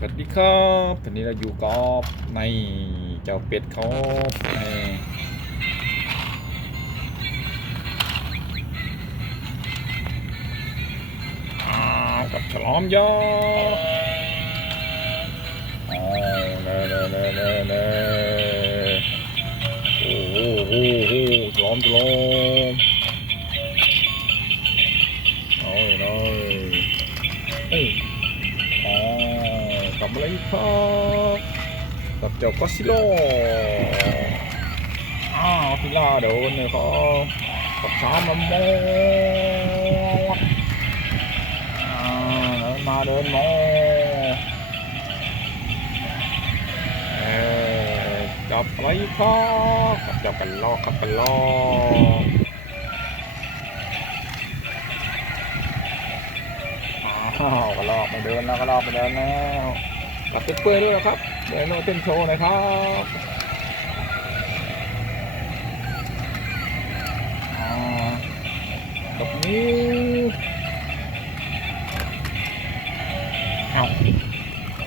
สวัสดีครับตอนนี้เราอยู่กับในเจ้าเป็ดเขาในกับฉลอมยออ๋อเนเนเนเนเนโอ้โหโอ้โหฉลอมฉลอมโอ้ยโอ้ยเอ้ย กับมาเลยครับกับเจ้าก็ซิโลอ้าวพิล่าโดนเลยครับกับสามมาเดินมาเดินโมาเอ่อกลับไปครับกับเจ้ากันลอกกับกันลอกอ้ากันลอกมาเดินแล้วกันลอกมาเดินแล้ว กลับเปื่อยๆด้วยนะครับเดี๋ยวโน้ตเต้นโชว์หน่อยครับอ่ากับนิ้วเอา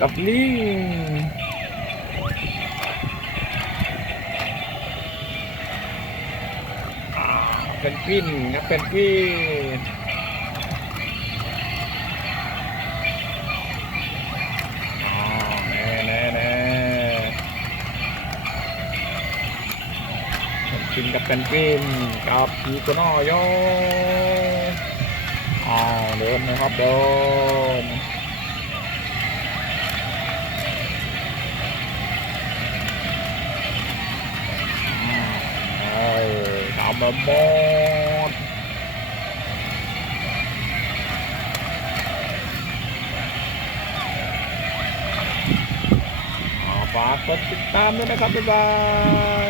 กับลิงอ่าเป็นกวินครับเป็นกวินอ่าแน่แน่แน่เป็น กินกับเป็นกวินกับพีกนอยอ้าวเดินนะครับเดินตามมาหมดอ่าฝากกดติดตามด้วยนะครับบ๊ายบาย